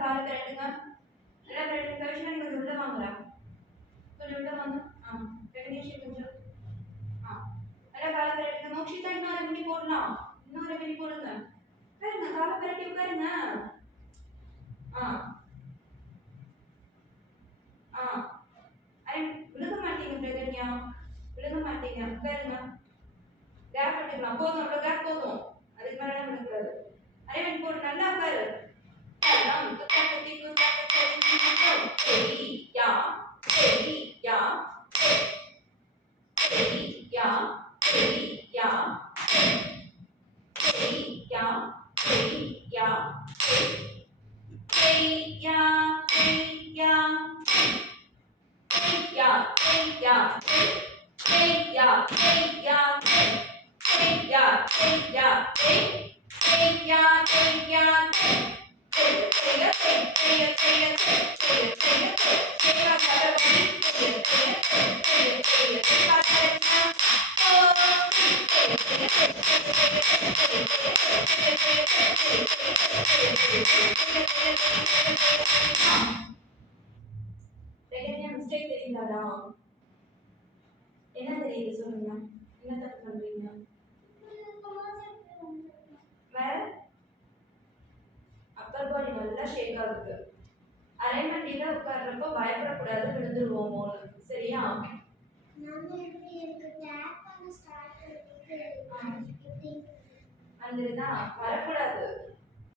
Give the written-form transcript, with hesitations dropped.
கால கரெக்டுங்க. நல்லா கரெக்ட் கழிச்சு நீங்க உள்ள வாங்கலாம். கொஞ்சம் உள்ள வாங்க. ரெகனேஷன் கொஞ்சம். நல்லா கால கரெக்டுங்க. மோக்ஷிதா இன்னொரு மினி போடலாம். இன்னொரு மினி போடுங்க. பாருங்க கால கரெக்ட் உட்காருங்க. விழுக மாட்டீங்க பிரகன்யா. விழுக மாட்டீங்க. உட்காருங்க. கேப் விட்டுக்கலாம். போதும் அவ்வளோ கேப் போதும். அதுக்கு மேலே விடக்கூடாது. அதே மாதிரி போட்டு நல்லா உட்காரு. மிஸ்டேக் தெரியுதாடா? என்ன தெரியுது சொல்லுங்க. என்ன தப்பு பண்றீங்க? வேற அப்பர் பாடி நல்லா ஷேக் ஆகுது. அரைமண்டில உட்கார்றப்போ பயப்படக்கூடாது, விழுந்துருவோம் மோனு. சரியா? வந்துருதா? வரக்கூடாது.